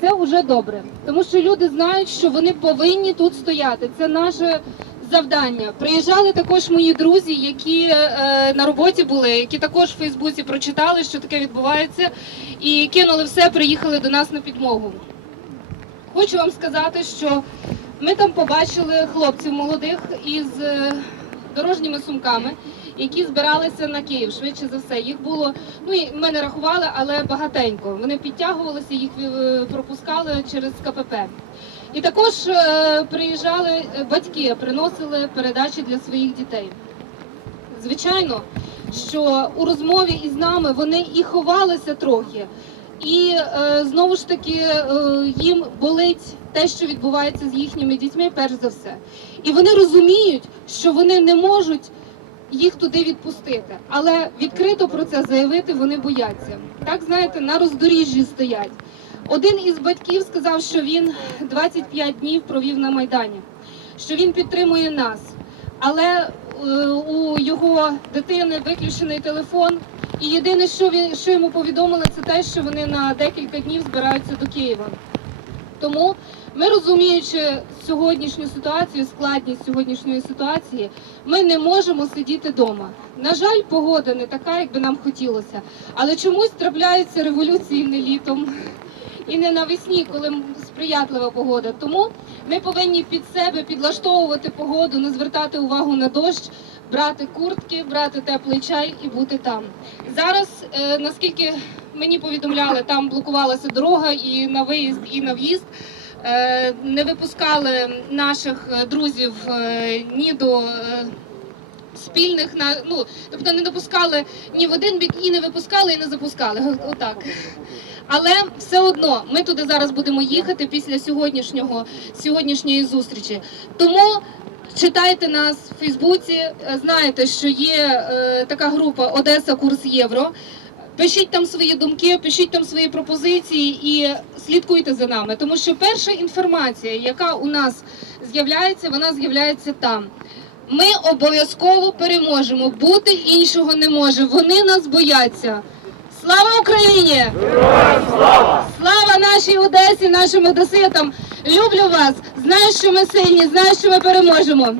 Це вже добре, тому що люди знають, що вони повинні тут стояти. Це наше завдання. Приїжджали також мої друзі, які е, на роботі були, які також в Фейсбуці прочитали, що таке відбувається, і кинули все, приїхали до нас на підмогу. Хочу вам сказати, що ми там побачили хлопців молодих із е, дорожніми сумками, які збиралися на Київ. Швидше за все, їх було ну і ми не рахували, але багатенько. Вони підтягувалися, їх е, пропускали через КПП. І також е, приїжджали е, батьки, приносили передачі для своїх дітей. Звичайно, що у розмові із нами вони і ховалися трохи, і е, знову ж таки е, їм болить те, що відбувається з їхніми дітьми, перш за все. І вони розуміють, що вони не можуть їх туди відпустити, але відкрито про це заявити вони бояться. Так знаєте, на роздоріжжі стоять. Один із батьків сказав, що він 25 днів провів на майдані, що він підтримує нас. Але е, у його дитини виключений телефон, і єдине, що він що йому повідомили, це те, що вони на декілька днів збираються до Києва. Тому ми розуміючи сьогоднішню ситуацію, складність сьогоднішньої ситуації, ми не можемо сидіти вдома. На жаль, погода не така, як би нам хотілося, але чомусь трапляються революції не літом і не навесні, коли сприятлива погода. Тому ми повинні під себе підлаштовувати погоду, не звертати увагу на дощ, брати куртки, брати теплий чай і бути там. Зараз, е, наскільки мені повідомляли, там блокувалася дорога і на виїзд, і на в'їзд. Е, Не випускали наших е, друзів ні до спільних на ну, тобто не допускали ні в один бік, і не випускали, і не запускали. Отак. Але все одно ми туди зараз будемо їхати після сьогоднішнього сьогоднішньої зустрічі. Тому читайте нас в Фейсбуці. Знаєте, що є е, така група Одеса Курс Євро. Пишіть там свої думки, пишіть там свої пропозиції і слідкуйте за нами, тому що перша інформація, яка у нас з'являється, вона з'являється там. Ми обов'язково переможемо. Бути іншого не може. Вони нас бояться. Слава Україні! слава! Слава нашій Одесі, нашим одеситам! Люблю вас! Знаю, що ми сильні, знаю, що ми переможемо.